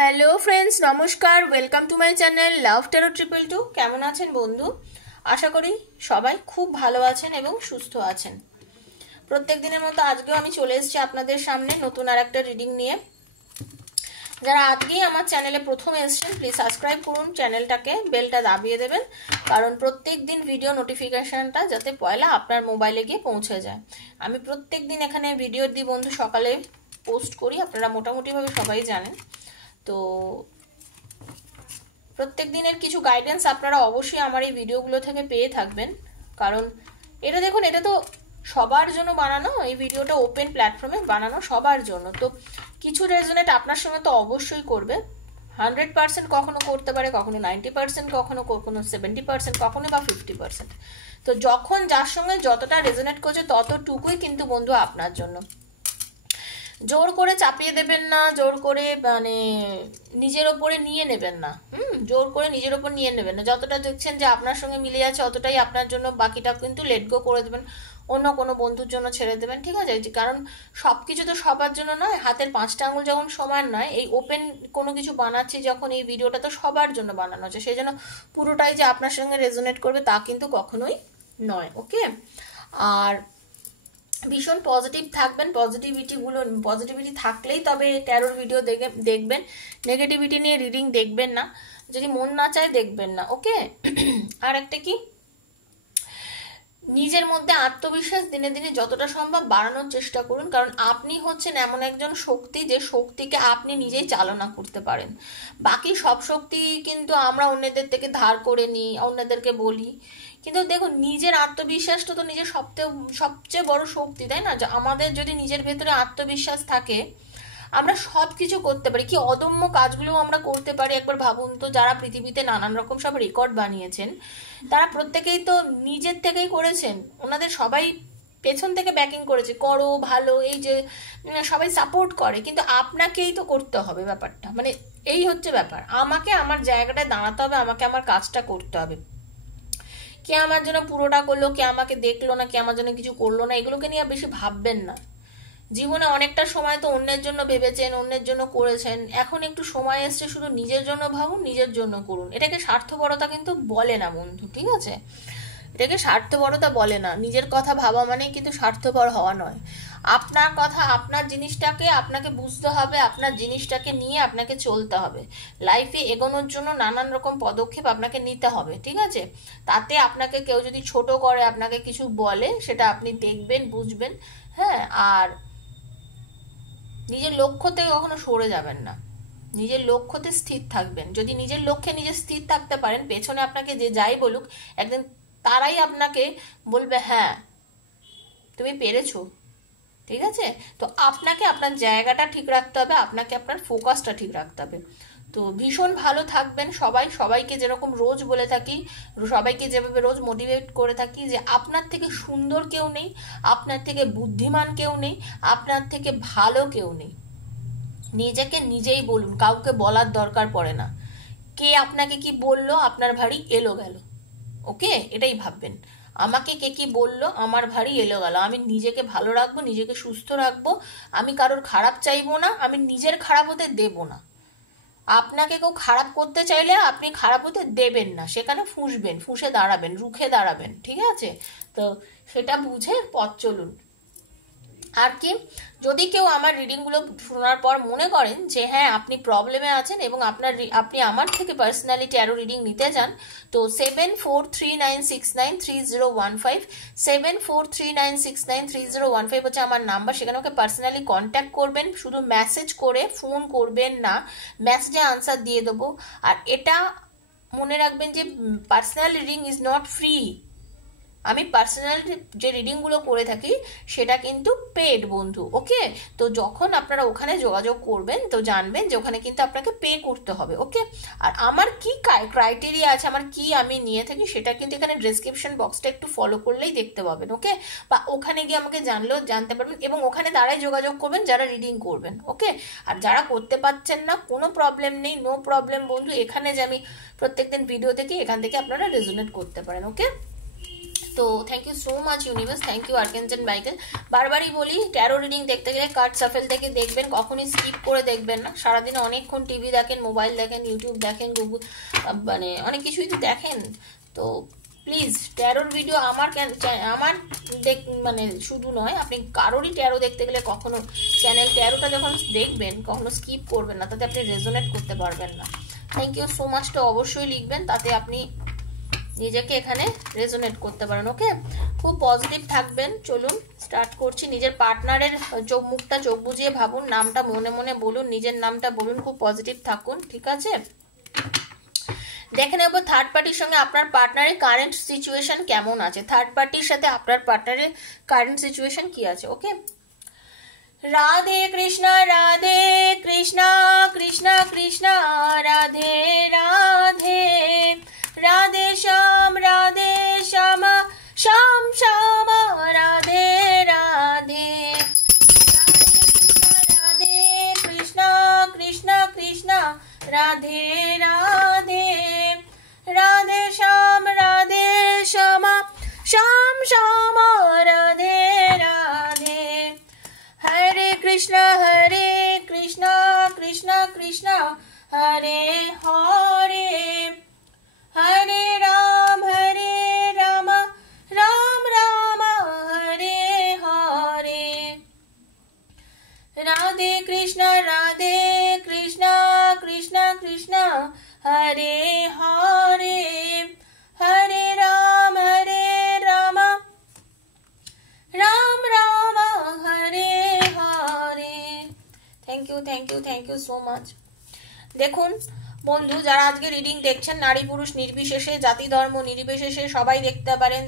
Hello friends, নমস্কার। Welcome to my channel love taro 222। কেমন আছেন বন্ধু? আশা করি সবাই খুব ভালো আছেন এবং সুস্থ আছেন। প্রত্যেক দিনের মতো আজকেও আমি চলে এসেছি আপনাদের সামনে নতুন আর একটা রিডিং নিয়ে। যারা আজকেই আমার চ্যানেলে প্রথম এসেছেন প্লিজ সাবস্ক্রাইব করুন চ্যানেলটাকে, বেলটা দাবিয়ে দেবেন, কারণ প্রত্যেক দিন ভিডিও নোটিফিকেশনটা যাতে পয়লা আপনার মোবাইলে গিয়ে পৌঁছে যায়। আমি প্রত্যেক দিন এখানে ভিডিও দিই বন্ধু, সকালে পোস্ট করি, আপনারা মোটামুটিভাবে সবাই জানেন। তো প্রত্যেক দিনের কিছু গাইডেন্স আপনারা অবশ্যই আমার এই ভিডিওগুলো থেকে পেয়ে থাকবেন, কারণ এটা দেখুন, এটা তো সবার জন্য বানানো, এই ভিডিওটা ওপেন প্ল্যাটফর্মে বানানো সবার জন্য। তো কিছু রেজনেট আপনার সঙ্গে তো অবশ্যই করবে, 100% কখনো করতে পারে, কখনো 90%, কখনো 70%, কখনো বা 50%। তো যখন যার সঙ্গে যতটা রেজনেট করছে ততটুকুই কিন্তু বন্ধু আপনার জন্য। জোর করে চাপিয়ে দেবেন না, জোর করে মানে নিজের ওপরে নিয়ে নেবেন না। জোর করে নিজের ওপর নিয়ে নেবেন না। যতটা দেখছেন যে আপনার সঙ্গে মিলে যাচ্ছে অতটাই আপনার জন্য, বাকিটা কিন্তু লেট গো করে দেবেন, অন্য কোনো বন্ধুর জন্য ছেড়ে দেবেন, ঠিক আছে? কারণ সবকিছু তো সবার জন্য নয়, হাতের 5টা আঙুল যখন সমান নয়, এই ওপেন কোনো কিছু বানাচ্ছি যখন, এই ভিডিওটা তো সবার জন্য বানানো হচ্ছে, সেই জন্য পুরোটাই যে আপনার সঙ্গে রেজোনেট করবে তা কিন্তু কখনোই নয়। ওকে, আর ভীষণ পজিটিভ থাকবেন, পজিটিভিটি থাকলেই তবে ট্যারোর ভিডিও দেখবেন। নেগেটিভিটি নিয়ে রিডিং দেখবেন না, যদি মন না চায় দেখবেন না। ওকে, আর একটা কি, নিজের মধ্যে আত্মবিশ্বাস দিনে দিনে যতটা সম্ভব বাড়ানোর চেষ্টা করুন, কারণ আপনি হচ্ছেন এমন একজন শক্তি যে শক্তিকে আপনি নিজেই চালনা করতে পারেন। বাকি সব শক্তি কিন্তু আমরা অন্যদের থেকে ধার করে নিই, অন্যদেরকে বলি, কিন্তু দেখুন নিজের আত্মবিশ্বাসটা তো নিজের সবচেয়ে বড় শক্তি, তাই না? আমাদের যদি নিজের ভেতরে আত্মবিশ্বাস থাকে আমরা সব কিছু করতে পারি, কি অদম্য কাজগুলো আমরা করতে পারি। একবার ভাবুন তো, যারা পৃথিবীতে নানান রকম সব রেকর্ড বানিয়েছেন তারা প্রত্যেকেই তো নিজের থেকেই করেছেন, ওনাদের সবাই পেছন থেকে ব্যাকিং করেছে, করো ভালো, এই যে সবাই সাপোর্ট করে, কিন্তু আপনাকেই তো করতে হবে ব্যাপারটা। মানে এই হচ্ছে ব্যাপার, আমাকে আমার জায়গাটায় দাঁড়াতে হবে, আমাকে আমার কাজটা করতে হবে। কে আমার জন্য পুরোটা করলো, কে আমাকে দেখলো না, কে আমার জন্য কিছু করলো না, এগুলোকে নিয়ে বেশি ভাববেন না। জীবনে অনেকটা সময় তো অন্যের জন্য ভেবেছেন, অন্যের জন্য করেছেন, এখন একটু সময় এসছে শুধু নিজের জন্য ভাবুন, নিজের জন্য করুন। এটাকে স্বার্থপরতা কিন্তু বলে না বন্ধু, ঠিক আছে? এটাকে স্বার্থপরতা বলে না। নিজের কথা ভাবা মানে কিন্তু স্বার্থপর হওয়া নয়। আপনার কথা, আপনার জিনিসটাকে আপনাকে বুঝতে হবে, আপনার জিনিসটাকে নিয়ে আপনাকে চলতে হবে। লাইফে এগোনোর জন্য নানান রকম পদক্ষেপ আপনাকে নিতে হবে, ঠিক আছে? তাতে আপনাকে কেউ যদি ছোট করে, আপনাকে কিছু বলে, সেটা আপনি দেখবেন, বুঝবেন, হ্যাঁ। আর নিজের লক্ষ্য থেকে কখনো সরে যাবেন না, নিজের লক্ষ্যতে স্থির থাকবেন। যদি নিজের লক্ষ্যে নিজে স্থির থাকতে পারেন, পেছনে আপনাকে যে যাই বলুক, একদিন তারাই আপনাকে বলবে হ্যাঁ তুমি পেরেছো, ঠিক আছে? তো আপনাকে আপনার জায়গাটা ঠিক রাখতে হবে, আপনাকে আপনার ফোকাসটা ঠিক রাখতে হবে। তো ভীষণ ভালো থাকবেন সবাই। সবাইকে যেরকম রোজ বলে থাকি, সবাইকে যেভাবে রোজ মোটিভেট করে থাকি যে আপনার থেকে সুন্দর কেউ নেই, আপনার থেকে বুদ্ধিমান কেউ নেই, আপনার থেকে ভালো কেউ নেই। নিজেকে নিজেই বলুন, কাউকে বলার দরকার পড়ে না। কে আপনাকে কি বললো আপনার ভারী এলো গেল, ওকে, এটাই ভাববেন। আমাকে কে কি বললো আমার ভারী এলো গেল, আমি নিজেকে ভালো রাখবো, নিজেকে সুস্থ রাখবো, আমি কারোর খারাপ চাইবো না, আমি নিজের খারাপ হতে দেবো না। আপনাকে কেউ খারাপ করতে চাইলে আপনি খারাপ হতে দেবেন না, সেখানে ফুঁসে দাঁড়াবেন, রুখে দাঁড়াবেন, ঠিক আছে? তো সেটা বুঝে পথ চলুন। আর কি, যদি কেউ আমার রিডিংগুলো শোনার পর মনে করেন যে হ্যাঁ আপনি প্রবলেমে আছেন এবং আপনি আমার থেকে পার্সোনালি ট্যারো রিডিং নিতে চান, তো 7439693015, 7439693015 হচ্ছে আমার নাম্বার। সেখানে ওকে পার্সোনালি কন্ট্যাক্ট করবেন, শুধু মেসেজ করে, ফোন করবেন না, মেসেজে আনসার দিয়ে দেবো। আর এটা মনে রাখবেন যে personal reading is not free. আমি পার্সোনাল যে রিডিংগুলো করে থাকি সেটা কিন্তু পেড বন্ধু, ওকে? তো যখন আপনারা ওখানে যোগাযোগ করবেন তো জানবেন যে ওখানে কিন্তু আপনাকে পে করতে হবে, ওকে? আর আমার কি ক্রাইটেরিয়া আছে, আমার কি আমি নিয়ে থাকি, সেটা কিন্তু এখানে ডেসক্রিপশন বক্সটা একটু ফলো করলেই দেখতে পাবেন, ওকে? বা ওখানে গিয়ে আমাকে জানলেও জানতে পারবেন, এবং ওখানে তারাই যোগাযোগ করবেন যারা রিডিং করবেন, ওকে? আর যারা করতে পারছেন না, কোনো প্রবলেম নেই, নো প্রবলেম বন্ধু। এখানে যে আমি প্রত্যেকদিন ভিডিও থেকে, এখান থেকে আপনারা রেজোনেট করতে পারেন, ওকে? তো thank you so much universe, thank you archangel Michael. বারবারই বলি, ট্যারো রিডিং দেখতে গেলে কার্ড সাফেল থেকে দেখবেন, কখনই স্কিপ করে দেখবেন না। সারাদিনে অনেকক্ষণ টিভি দেখেন, মোবাইল দেখেন, ইউটিউব দেখেন, গুগল মানে অনেক কিছুই তো দেখেন। তো প্লিজ ট্যারোর ভিডিও আমার মানে শুধু নয়, আপনি কারোরই ট্যারো দেখতে গেলে কখনো চ্যানেল ট্যারোটা যখন দেখবেন কখনো স্কিপ করবেন না, তাতে আপনি রেজোনেট করতে পারবেন না। থ্যাংক ইউ সো মাচটা অবশ্যই লিখবেন, তাতে আপনি নিজেকে এখানে রেজোনেট করতে পারেন। ওকে, খুব পজিটিভ থাকবেন। চলুন স্টার্ট করছি। নিজের পার্টনারের মুখটা চোখ বুজিয়ে ভাবুন, নামটা মনে মনে বলুন, নিজের নামটা বলুন, খুব পজিটিভ থাকুন, ঠিক আছে? দেখে নেব থার্ড পার্টির সঙ্গে আপনার পার্টনারের কারেন্ট সিচুয়েশন কেমন আছে, থার্ড পার্টির সাথে আপনার পার্টনারের কারেন্ট সিচুয়েশন কি আছে। Okay, Radhe Krishna Krishna Krishna Radhe Radhe, Radhe Shyam Shyam Shyam Radhe Radhe, Radhe Krishna Krishna Krishna Radhe Radhe, Radhe Shyam Shyam Shyam Radhe Radhe, Hare Krishna Krishna Krishna Hare Hare, Hare Ram Ram Ram Hare Hare, Radhe Krishna Krishna Krishna Hare Hare, Hare Ram Ram Ram Hare Hare. Thank you so much. দেখুন বন্ধু, যারা আজকে রিডিং দেখছেন, নারী পুরুষ নির্বিশেষে, জাতি ধর্ম নির্বিশেষে সবাই দেখতে পারেন।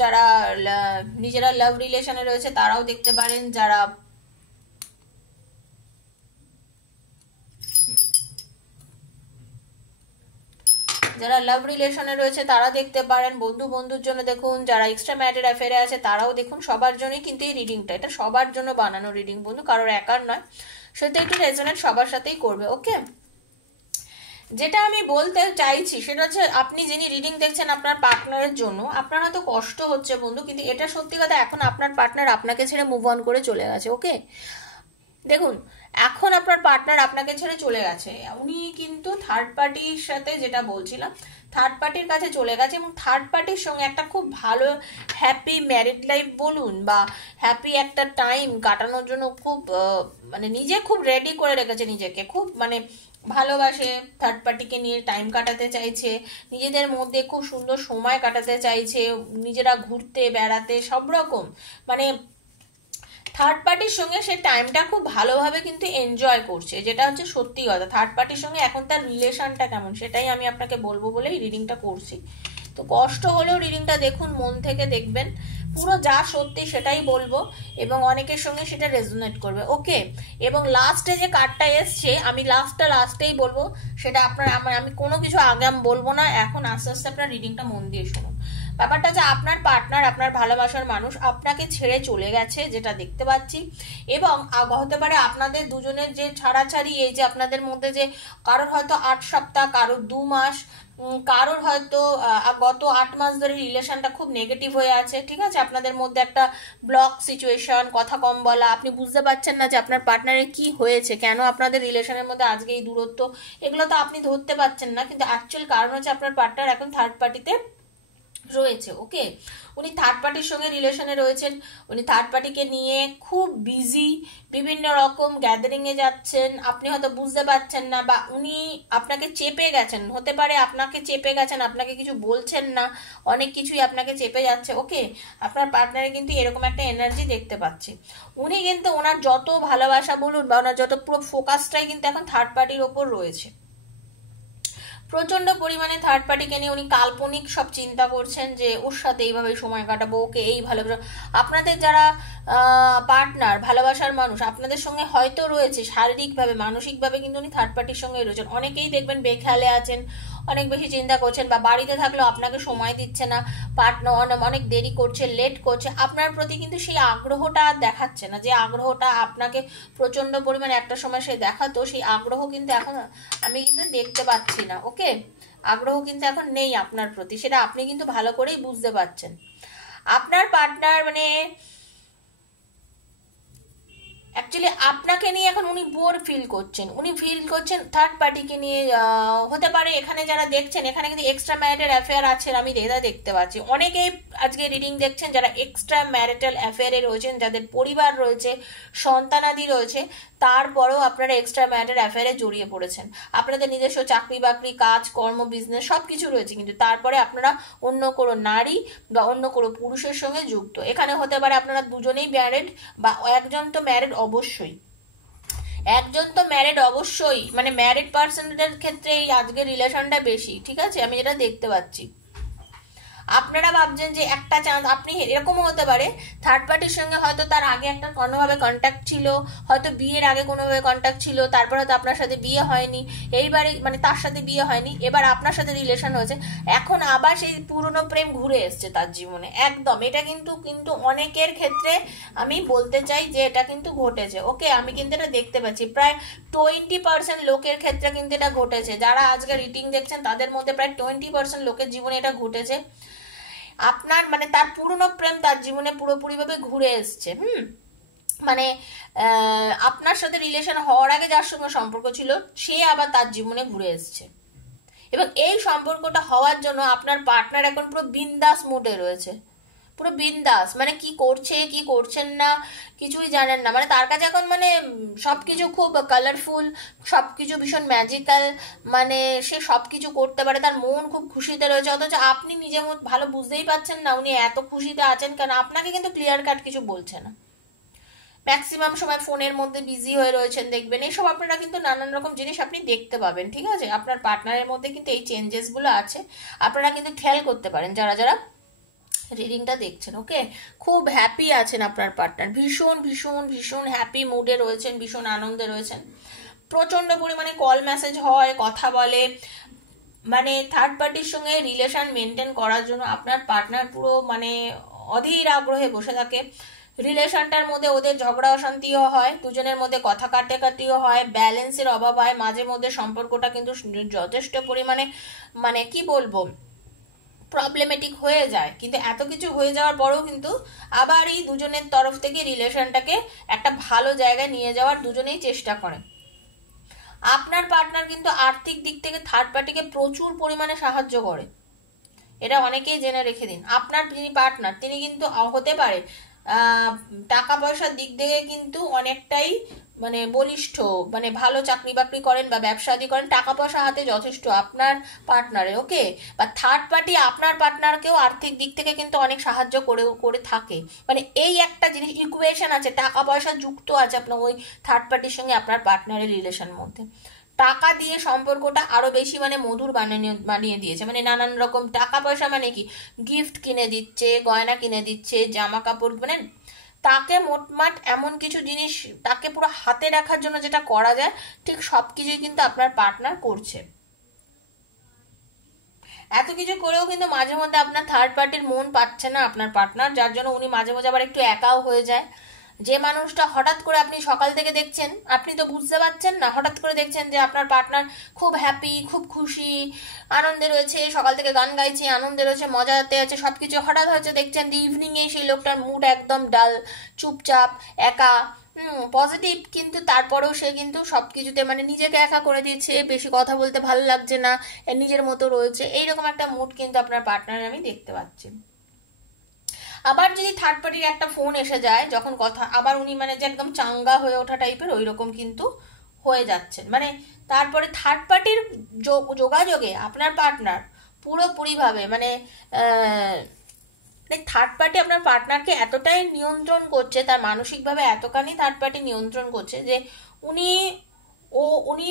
যারা নিজেরা লাভ রিলেশনে রয়েছে তারাও দেখতে পারেন, যারা লাভ রিলেশনে রয়েছে তারা দেখতে পারেন, বন্ধুর জন্য দেখুন, যারা এক্সট্রা ম্যারিটাল অ্যাফেয়ারে আছে তারাও দেখুন। সবার জন্যই কিন্তু এই রিডিংটা, এটা সবার জন্য বানানো রিডিং বন্ধু, কারোর একার নয়। সেটা একটু রেজোনেট সবার সাথেই করবে। ওকে, যেটা আমি বলতে চাইছি সেটা হচ্ছে, আপনি যিনি রিডিং দেখছেন আপনার পার্টনারের জন্য, আপনার হয়তো কষ্ট হচ্ছে বন্ধু, কিন্তু এটা সত্যি কথা, এখন আপনার পার্টনার আপনাকে ছেড়ে মুভ অন করে চলে গেছে। ওকে, দেখুন এখন আপনার পার্টনার আপনাকে ছেড়ে চলে গেছে, উনি কিন্তু থার্ড পার্টির সাথে, যেটা বলছিলাম, থার্ড পার্টির কাছে চলে গেছে, এবং থার্ড পার্টির সঙ্গে একটা খুব ভালো হ্যাপি ম্যারিড লাইফ বলুন বা হ্যাপি একটা টাইম কাটানোর জন্য খুব মানে নিজে খুব রেডি করে রেখেছে নিজেকে, খুব মানে ভালোবাসে, থার্ড পার্টিকে নিয়ে টাইম কাটাতে চাইছে, নিজেদের মধ্যে খুব সুন্দর সময় কাটাতে চাইছে, নিজেরা ঘুরতে বেড়াতে সব রকম, মানে থার্ড পার্টির সঙ্গে সে টাইমটা খুব ভালোভাবে কিন্তু এনজয় করছে, যেটা হচ্ছে সত্যি কথা। থার্ড পার্টির সঙ্গে এখন তার রিলেশনটা কেমন সেটাই আমি আপনাকে বলবো বলেই রিডিংটা করছি। তো কষ্ট হলেও রিডিংটা দেখুন, মন থেকে দেখবেন, পুরো যা সত্যি সেটাই বলবো, এবং অনেকের সঙ্গে সেটা রেজোনেট করবে। ওকে, এবং লাস্টে যে কার্ডটা এসছে, আমি লাস্টেই বলবো, সেটা আমি কোনো কিছু আগে আমি বলবো না, এখন আস্তে আস্তে আপনার রিডিংটা মন দিয়ে শুনুন। ব্যাপারটা যে আপনার পার্টনার, আপনার ভালোবাসার মানুষ আপনাকে ছেড়ে চলে গেছে, যেটা দেখতে পাচ্ছি, এবং হতে পারে আপনাদের দুজনের যে ছাড়াছাড়ি, এই যে আপনাদের মধ্যে যে কারোর হয়তো 8 সপ্তাহ, কারোর 2 মাস, কারোর হয়তো গত 8 মাস ধরে রিলেশনটা খুব নেগেটিভ হয়ে আছে, ঠিক আছে? আপনাদের মধ্যে একটা ব্লক সিচুয়েশন, কথা কম বলা, আপনি বুঝতে পারছেন না যে আপনার পার্টনারের কি হয়েছে, কেন আপনাদের রিলেশনের মধ্যে আজকে এই দূরত্ব, এগুলো তো আপনি ধরতে পারছেন না, কিন্তু অ্যাকচুয়াল কারণ হচ্ছে আপনার পার্টনার এখন থার্ড পার্টিতে রয়েছে। ওকে, উনি থার্ড পার্টির সঙ্গে রিলেশনে রয়েছেন, উনি থার্ড পার্টিকে নিয়ে খুব বিজি, বিভিন্ন রকম গ্যাদারিংয়ে যাচ্ছেন, আপনি হয়তো বুঝতে পারছেন না, বা উনি আপনাকে চেপে গেছেন, হতে পারে আপনাকে চেপে গেছেন, আপনাকে কিছু বলছেন না, অনেক কিছুই আপনাকে চেপে যাচ্ছে। ওকে, আপনার পার্টনারে কিন্তু এরকম একটা এনার্জি দেখতে পাচ্ছি, উনি কিন্তু ওনার যত ভালোবাসা বলুন বা ওনার যত পুরো ফোকাসটাই কিন্তু এখন থার্ড পার্টির ওপর রয়েছে, প্রচন্ড পরিমাণে থার্ড পার্টিকে নিয়ে উনি কাল্পনিক সব চিন্তা করছেন, যে ওর সাথে এইভাবে সময় কাটাবো, ওকে এই ভালোবাসা। আপনাদের যারা পার্টনার, ভালোবাসার মানুষ আপনাদের সঙ্গে হয়তো রয়েছে শারীরিকভাবে, মানসিকভাবে কিন্তু উনি থার্ড পার্টির সঙ্গে রয়েছেন। অনেকেই দেখবেন বেখেয়ালে আছেন, অনেক বেশি চিন্তা করছেন, বা বাড়িতে থাকলেও আপনাকে সময় দিচ্ছে না, পার্টনার অনেক দেরি করছে, লেট করছে, আপনার প্রতি কিন্তু সেই আগ্রহটা আর দেখাচ্ছে না, যে আগ্রহটা আপনাকে প্রচন্ড পরিমাণে একটা সময় সে দেখাতো, সেই আগ্রহ কিন্তু এখন আমি কিন্তু দেখতে পাচ্ছি না। ওকে, ওকে, আগ্রহ কিন্তু এখন নেই আপনার প্রতি, সেটা আপনি কিন্তু ভালো করেই বুঝতে পারছেন। আপনার পার্টনার মানে অ্যাকচুয়ালি আপনাকে নিয়ে এখন উনি বোর ফিল করছেন, উনি ফিল করছেন থার্ড পার্টিকে নিয়ে। হতে পারে এখানে যারা দেখছেন এখানে কিন্তু এক্সট্রা ম্যারিটাল অ্যাফেয়ার আছে, আমি রেদা দেখতে পাচ্ছি অনেকেই আজকে রিডিং দেখছেন যারা এক্সট্রা ম্যারিটাল অ্যাফেয়ারে রয়েছেন, যাদের পরিবার রয়েছে, সন্তানাদি রয়েছে, তারপরেও আপনারা এক্সট্রা ম্যারিটাল অ্যাফেয়ারে জড়িয়ে পড়েছেন। আপনাদের নিজস্ব চাকরি বাকরি, কাজ কর্ম, বিজনেস সব কিছু রয়েছে, কিন্তু তারপরে আপনারা অন্য কোনো নারী বা অন্য কোনো পুরুষের সঙ্গে যুক্ত। এখানে হতে পারে আপনারা দুজনেই ম্যারিড বা একজন তো ম্যারিড অবশ্যই, একজন তো ম্যারিড অবশ্যই, মানে ম্যারিড পার্সনদের ক্ষেত্রে এই আজকের রিলেশনটা বেশি, ঠিক আছে, আমি যেটা দেখতে পাচ্ছি। আপনারা ভাবছেন যে একটা চান্স, আপনি এরকমও হতে পারে থার্ড পার্টির সঙ্গে হয়তো তার আগে একটা কোনোভাবে কন্ট্যাক্ট ছিল, হয়তো বিয়ের আগে কোনোভাবে কন্ট্যাক্ট ছিল, তারপর হয়তো আপনার সাথে বিয়ে হয়নি, এইবারে মানে তার সাথে বিয়ে হয়নি, এবার আপনার সাথে রিলেশন হয়েছে, এখন আবার সেই পুরনো প্রেম ঘুরে এসছে তার জীবনে। একদম এটা কিন্তু কিন্তু অনেকের ক্ষেত্রে আমি বলতে চাই যে এটা কিন্তু ঘটেছে। ওকে, আমি কিন্তু এটা দেখতে পাচ্ছি প্রায় 20% লোকের ক্ষেত্রে কিন্তু এটা ঘটেছে। যারা আজকে রিডিং দেখছেন তাদের মধ্যে প্রায় 20% লোকের জীবনে এটা ঘটেছে। আপনার মানে তার পুরনো প্রেম তার জীবনে পুরোপুরিভাবে ঘুরে এসছে। মানে আপনার সাথে রিলেশন হওয়ার আগে যার সঙ্গে সম্পর্ক ছিল সে আবার তার জীবনে ঘুরে এসছে, এবং এই সম্পর্কটা হওয়ার জন্য আপনার পার্টনার এখন পুরো বিন্দাস মুডে রয়েছে, পুরো বিন্দাস, মানে কি করছে কি করছেন না কিছুই জানেন না। মানে তার কাছে এখন মানে সবকিছু খুব কালারফুল, সবকিছু ভীষণ ম্যাজিক্যাল, মানে সে সবকিছু করতে পারে, তার মন খুব খুশিতে রয়েছে, অথচ আপনি নিজে ভালো বুঝতেই পারছেন না উনি এত খুশিতে আছেন কেন। আপনাকে কিন্তু ক্লিয়ার কাট কিছু বলছে না, ম্যাক্সিমাম সময় ফোনের মধ্যে বিজি হয়ে রয়েছেন, দেখবেন এইসব আপনারা কিন্তু নানান রকম জিনিস আপনি দেখতে পাবেন, ঠিক আছে। আপনার পার্টনারের মধ্যে কিন্তু এই চেঞ্জেসগুলো আছে, আপনারা কিন্তু খেয়াল করতে পারেন যারা যারা রিডিংটা দেখছেন। ওকে, খুব হ্যাপি আছেন আপনার পার্টনার, ভীষণ ভীষণ ভীষণ হ্যাপি মুডে রয়েছেন, ভীষণ আনন্দে রয়েছেন, প্রচণ্ড পরিমাণে কল মেসেজ হয়, কথা বলে, মানে থার্ড পার্টির সঙ্গে রিলেশন মেনটেন করার জন্য আপনার পার্টনার পুরো মানে অধীর আগ্রহে বসে থাকে। রিলেশনটার মধ্যে ওদের ঝগড়া অশান্তিও হয়, দুজনের মধ্যে কথা কাটাকাটিও হয়, ব্যালেন্সের অভাব হয়, মাঝে মধ্যে সম্পর্কটা কিন্তু যথেষ্ট পরিমাণে মানে কি বলবো প্রবলেমেটিক হয়ে যায়, কিন্তু এত কিছু হয়ে যাওয়ার পরেও কিন্তু আবার এই দুজনের তরফ থেকে রিলেশনটাকে একটা ভালো জায়গায় নিয়ে যাওয়ার দুজনেই চেষ্টা করে। আপনার পার্টনার কিন্তু আর্থিক দিক থেকে থার্ড পার্টিকে প্রচুর পরিমাণে সাহায্য করে, এটা অনেকেই জেনে রেখে দিন। আপনার যিনি পার্টনার তিনি কিন্তু হতে পারে টাকা পয়সার দিক থেকে কিন্তু অনেকটাই মানে বলিষ্ঠ, মানে ভালো চাকরি বাকরি করেন বা ব্যবসাদি করেন, টাকা পয়সা হাতে যথেষ্ট আপনার পার্টনারে। ওকে, বা থার্ড পার্টি আপনার পার্টনারকেও আর্থিক দিক থেকে কিন্তু অনেক সাহায্য করে থাকে, মানে এই একটা জিনিস ইকুয়েশন আছে, টাকা পয়সা যুক্ত আছে আপনার ওই থার্ড পার্টির সঙ্গে আপনার পার্টনারের রিলেশন মধ্যে। টাকা দিয়ে সম্পর্কটা আরো বেশি মানে মধুর বানিয়ে দিয়েছে, মানে নানান রকম টাকা পয়সা, মানে কি গিফট কিনে দিচ্ছে, গয়না কিনে দিচ্ছে, জামা কাপড়, মানে তাকে মোটমাট এমন কিছু জিনিস তাকে পুরো হাতে রাখার জন্য যেটা করা যায় ঠিক সবকিছুই কিন্তু আপনার পার্টনার করছে। এত কিছু করেও কিন্তু মাঝে মধ্যে আপনার থার্ড পার্টির মন পাচ্ছে না আপনার পার্টনার, যার জন্য উনি মাঝে মাঝে আবার একটু একাও হয়ে যায়। যে মানুষটা হঠাৎ করে আপনি সকাল থেকে দেখছেন, আপনি তো বুঝতে পারছেন না, হঠাৎ করে দেখছেন যে আপনার পার্টনার খুব হ্যাপি, খুব খুশি, আনন্দে রয়েছে, সকাল থেকে গান গাইছে, আনন্দে রয়েছে, মজাতে আছে সবকিছু, হঠাৎ হয়েছে দেখছেন যে ইভিনিংয়ে সেই লোকটার মুড একদম ডাল, চুপচাপ, একা, পজিটিভ, কিন্তু তারপরেও সে কিন্তু সবকিছুতে মানে নিজেকে একা করে দিচ্ছে, বেশি কথা বলতে ভালো লাগছে না, নিজের মতো রয়েছে, এইরকম একটা মুড কিন্তু আপনার পার্টনার আমি দেখতে পাচ্ছি। আবার যদি থার্ড পার্টির একটা ফোন এসে যায় যখন কথা, আবার উনি মানে যে একদম চাঙ্গা হয়ে ওঠা টাইপের ওই রকম কিন্তু হয়ে যাচ্ছেন। মানে তারপরে থার্ড পার্টির যোগাযোগে আপনার পার্টনার পুরোপুরিভাবে মানে থার্ড পার্টি আপনার পার্টনারকে এতটাই নিয়ন্ত্রণ করছে, তার মানসিকভাবে এতখানি থার্ড পার্টি নিয়ন্ত্রণ করছে যে উনি উনি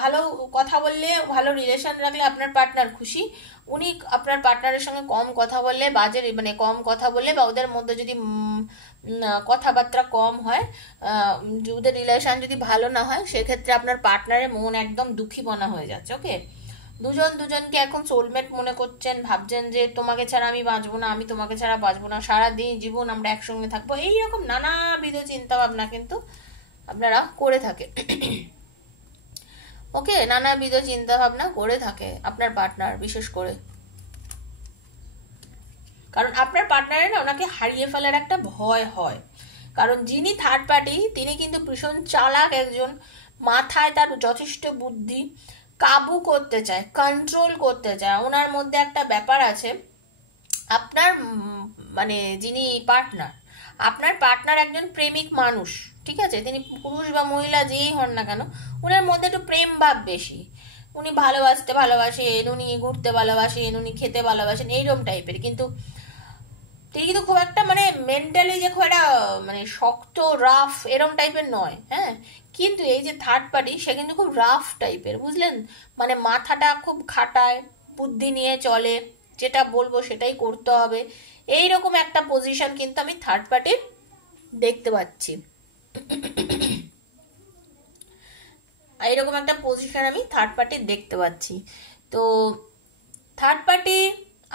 ভালো কথা বললে, ভালো রিলেশন রাখলে আপনার পার্টনার খুশি, উনি আপনার পার্টনারের সঙ্গে কম কথা বললে, বাজে মানে কম কথা বললে বা ওদের মধ্যে যদি কথাবার্তা কম হয়, ওদের রিলেশন যদি ভালো না হয়, সেক্ষেত্রে আপনার পার্টনারের মন একদম দুঃখীপনা হয়ে যাচ্ছে। ওকে, দুজন দুজনকে এখন সোলমেট মনে করছেন, ভাবছেন যে তোমাকে ছাড়া আমি বাঁচবো না, আমি তোমাকে ছাড়া বাঁচবো না, সারাদিন জীবন আমরা একসঙ্গে থাকবো, এইরকম নানাবিধ চিন্তা ভাবনা কিন্তু আপনারা করে থাকে। ওকে, নানাবিধ চিন্তা ভাবনা করে থাকে আপনার পার্টনার, বিশেষ করে কারণ আপনার পার্টনারের না ওনাকে হারিয়ে ফেলার একটা ভয় হয়। কারণ যিনি থার্ড পার্টি তিনি কিন্তু ভীষণ চালাক একজন, মাথায় তার যথেষ্ট বুদ্ধি, কাবু করতে চায়, কন্ট্রোল করতে চায়। ওনার মধ্যে একটা ব্যাপার আছে, আপনার মানে যিনি পার্টনার, আপনার পার্টনার একজন প্রেমিক মানুষ, ঠিক আছে, তিনি পুরুষ বা মহিলা যেই হন না কেন, ওনার মধ্যে একটু প্রেম ভাব বেশি। উনি ভালোবাসতে ভালোবাসেন, উনি ঘুরতে ভালোবাসেন, উনি খেতে ভালোবাসেন, এইরকম টাইপের। কিন্তু তিনি কিন্তু খুব একটা মানে মেন্টালি যে খুব একটা মানে শক্ত রাফ এরম টাইপের নয়, হ্যাঁ। কিন্তু এই যে থার্ড পার্টি সে কিন্তু খুব রাফ টাইপের, বুঝলেন, মানে মাথাটা খুব খাটায়, বুদ্ধি নিয়ে চলে, যেটা বলবো সেটাই করতে হবে, এইরকম একটা পজিশন কিন্তু আমি থার্ড পার্টির দেখতে পাচ্ছি। এইরকম একটা পজিশন আমি থার্ড পার্টির দেখতে পাচ্ছি। তো থার্ড পার্টি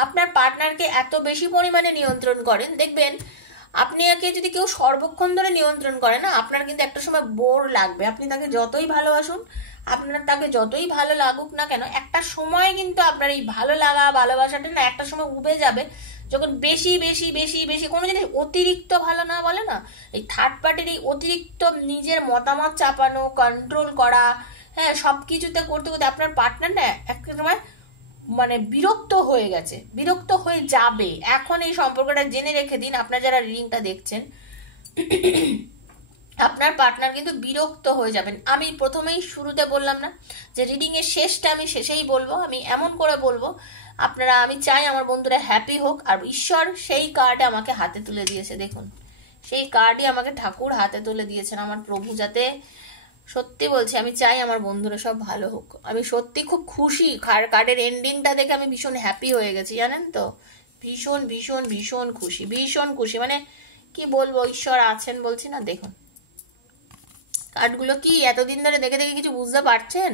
আপনার পার্টনারকে এত বেশি পরিমাণে নিয়ন্ত্রণ করেন, দেখবেন আপনি একে যদি কেউ সর্বক্ষণ ধরে নিয়ন্ত্রণ করে না, আপনার কিন্তু একটা সময় বোর লাগবে। আপনি তাকে যতই ভালোবাসুন, আপনার তাকে যতই ভালো লাগুক না কেন, একটা সময় কিন্তু আপনার এই ভালো লাগা ভালোবাসাটা না একটা সময় উবে যাবে, যখন বেশি বেশি বেশি বেশি কোনো জিনিস অতিরিক্ত ভালো না বলে না, এই থার্ড পার্টির এই অতিরিক্ত নিজের মতামত চাপানো, কন্ট্রোল করা, হ্যাঁ, সব কিছুতে করতে করতে আপনার পার্টনার না একটা সময় মানে বিরক্ত হয়ে গেছে, বিরক্ত হয়ে যাবে। এখন এই সম্পর্কটা জেনে রেখে দিন, আপনার যারা রিডিংটা দেখছেন, আপনার পার্টনার কিন্তু বিরক্ত হয়ে যাবেন। আমি প্রথমেই শুরুতে বললাম না যে রিডিং এর শেষটা আমি শেষেই বলবো, আমি এমন করে বলবো আপনারা, আমি চাই আমার বন্ধুরা হ্যাপি হোক। আর ঈশ্বর সেই কার্ডে আমাকে হাতে তুলে দিয়েছে, দেখুন সেই কার্ডই আমাকে ঠাকুর হাতে তুলে দিয়েছেন, আমার প্রভু, যাতে সত্যি বলছি আমি চাই আমার বন্ধুরা সব ভালো হোক। আমি সত্যি খুব খুশি, কার্ডের এন্ডিংটা দেখে আমি ভীষণ হ্যাপি হয়ে গেছি, জানেন তো, ভীষণ ভীষণ ভীষণ খুশি, ভীষণ খুশি, মানে কি বলবো, ঈশ্বর আছেন বলছি না। দেখুন কার্ডগুলো কি এতদিন ধরে দেখে দেখে কিছু বুঝতে পারছেন?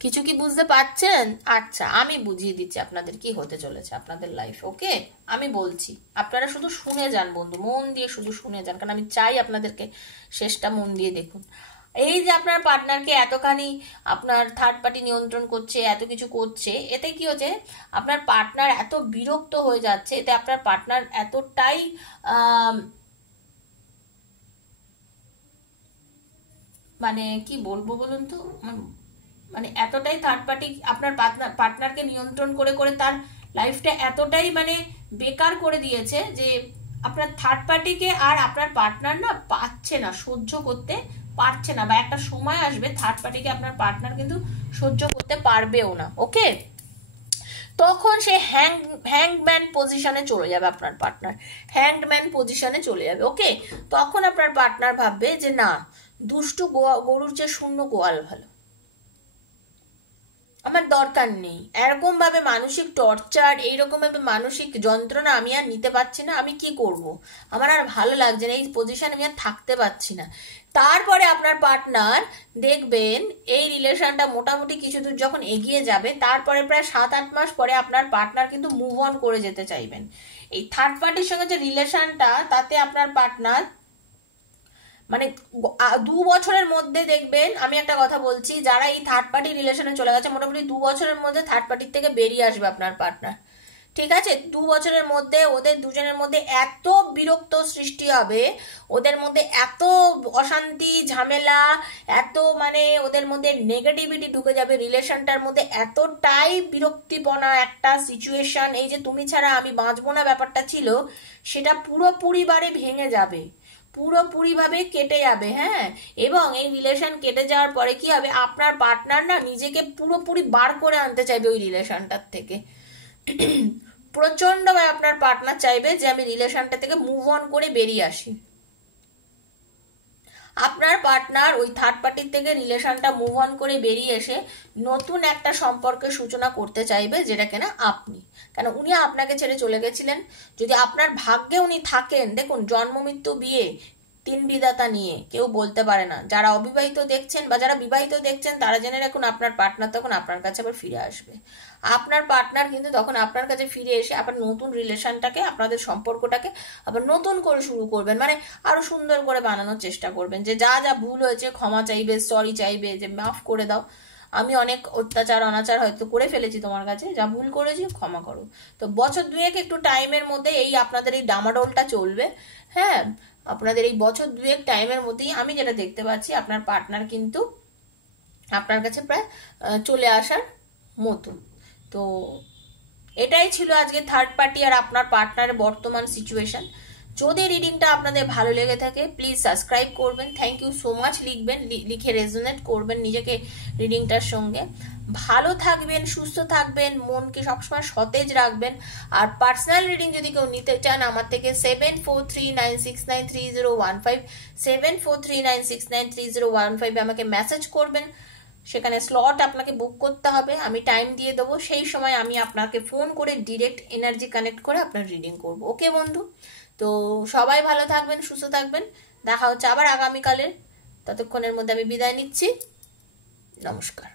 কিছু কি বুঝতে পারছেন? আচ্ছা, আমি বুঝিয়ে দিচ্ছি আপনাদের কি হতে চলেছে আপনাদের লাইফ। ওকে, আমি বলছি, আপনারা শুধু শুনে যান বন্ধু, মন দিয়ে শুধু শুনে যান, কারণ আমি চাই আপনাদেরকে শেষটা মন দিয়ে দেখুন। এই যে আপনার পার্টনারকে এতখানি আপনার থার্ড পার্টি নিয়ন্ত্রণ করছে, এত কিছু করছে, এতে কি হচ্ছে, আপনার পার্টনার এত বিরক্ত হয়ে যাচ্ছে, এতে আপনার পার্টনার এতটাই মানে কি বলবো বলুন তো, মানে এতটাই থার্ড পার্টি আপনার পার্টনারকে নিয়ন্ত্রণ করে করে তার লাইফটা এতটাই মানে বেকার করে দিয়েছে যে আপনার থার্ড পার্টিকে আর আপনার পার্টনার না পাচ্ছে না, সহ্য করতে পারছে না, বা একটা সময় আসবে থার্ড পার্টিকে আপনার পার্টনার কিন্তু সহ্য করতে পারবেও না। ওকে, তখন সে হ্যাংম্যান পজিশনে চলে যাবে, আপনার পার্টনার হ্যাংম্যান পজিশনে চলে যাবে। ওকে, তখন আপনার পার্টনার ভাববে যে না, দুষ্টু গরুর চেয়ে শূন্য গোয়াল ভালো, আমার দরকার নেই এরকম ভাবে মানসিক টর্চার, এইরকম ভাবে মানসিক যন্ত্রণা আমি আর নিতে পারছি না, আমি কি করব, আমার আর ভালো লাগছে না, এই পজিশনে আমি আর থাকতে পারছি না। তারপরে আপনার পার্টনার দেখবেন এই রিলেশনটা মোটামুটি কিছু দূর যখন এগিয়ে যাবে, তারপরে প্রায় 7-8 মাস পরে আপনার পার্টনার কিন্তু মুভ অন করে যেতে চাইবেন। এই থার্ড পার্টির সঙ্গে যে রিলেশনটা, তাতে আপনার পার্টনার মানে 2 বছরের মধ্যে দেখবেন, আমি একটা কথা বলছি, যারা এই থার্ড পার্টি রিলেশনে চলে গেছে মোটামুটি 2 বছরের মধ্যে থার্ড পার্টির থেকে বেরিয়ে আসবে আপনার পার্টনার, ঠিক আছে। 2 বছরের মধ্যে ওদের দুজনের মধ্যে এত বিরক্ত সৃষ্টি হবে, ওদের মধ্যে এত অশান্তি ঝামেলা, এত মানে ওদের মধ্যে নেগেটিভিটি ঢুকে যাবে, রিলেশনটার মধ্যে এতটাই বিরক্তিপনা একটা সিচুয়েশন, এই যে তুমি ছাড়া আমি বাঁচবো না ব্যাপারটা ছিল, সেটা পুরোপুরিবারে ভেঙে যাবে, পুরোপুরিভাবে কেটে যাবে, হ্যাঁ। এবং এই রিলেশন কেটে যাওয়ার পরে কি হবে, আপনার পার্টনার না নিজেকে পুরোপুরি বার করে আনতে চাইবে ওই রিলেশনটার থেকে। প্রচন্ডভাবে আপনার পার্টনার চাইবে যে আমি রিলেশনটা থেকে মুভ অন করে বেরিয়ে আসি। আপনার পার্টনার ওই থার্ড পার্টির থেকে রিলেশনটা মুভ অন করে বেরিয়ে এসে নতুন একটা সম্পর্কের সূচনা করতে চাইবে, যেটা কিনা আপনি, কেন উনি আপনাকে ছেড়ে চলে গেছিলেন। যদি আপনার ভাগ্যে উনি থাকেন, দেখুন জন্ম মৃত্যু বিয়ে 3 বিধাতা নিয়ে কেউ বলতে পারে না। যারা অবিবাহিত দেখছেন বা যারা বিবাহিত দেখছেন, তারা জেনে রাখুন আপনার পার্টনার তখন আপনার কাছে আবার ফিরে আসবে। আপনার পার্টনার কিন্তু তখন আপনার কাছে ফিরে এসে আবার নতুন রিলেশনটাকে, আপনাদের সম্পর্কটাকে আবার নতুন করে শুরু করবেন, মানে আরো সুন্দর করে বানানোর চেষ্টা করবেন, যে যা যা ভুল হয়েছে ক্ষমা চাইবে, সরি চাইবে, যে মাফ করে দাও, আমি অনেক অত্যাচার অনাচার হয়তো করে ফেলেছি তোমার কাছে, যা ভুল করেছি ক্ষমা করো। তো বছর দুয়েক একটু টাইমের মধ্যে এই আপনাদের এই ডামাডোলটা চলবে। হ্যাঁ, আপনাদের এই বছর দুয়েক টাইমের মধ্যেই আমি যেটা দেখতে পাচ্ছি আপনার পার্টনার কিন্তু আপনার কাছে প্রায় চলে আসার মতো। তো এটাই ছিল আজকে থার্ড পার্টি আর আপনার পার্টনারের বর্তমান সিচুয়েশন। যদি রিডিংটা আপনাদের ভালো লেগে থাকে প্লিজ সাবস্ক্রাইব করবেন, থ্যাংক ইউ সো মাচ লিখবেন, লিখে রেজোনেট করবেন নিজেকে রিডিংটার সঙ্গে। ভালো থাকবেন, সুস্থ থাকবেন, মনকে সবসময় সতেজ রাখবেন। আর পার্সোনাল রিডিং যদি কেউ নিতে চান আমার থেকে 7439693015 7439693015 আমাকে মেসেজ করবেন। সেখানে স্লট আপনাকে বুক করতে হবে, আমি টাইম দিয়ে দেবো, সেই সময় আমি আপনাকে ফোন করে ডিরেক্ট এনার্জি কানেক্ট করে আপনার রিডিং করব। ওকে বন্ধু, তো সবাই ভালো থাকবেন, সুস্থ থাকবেন, দেখা হচ্ছে আবার আগামীকালের। ততক্ষণের মধ্যে আমি বিদায় নিচ্ছি, নমস্কার।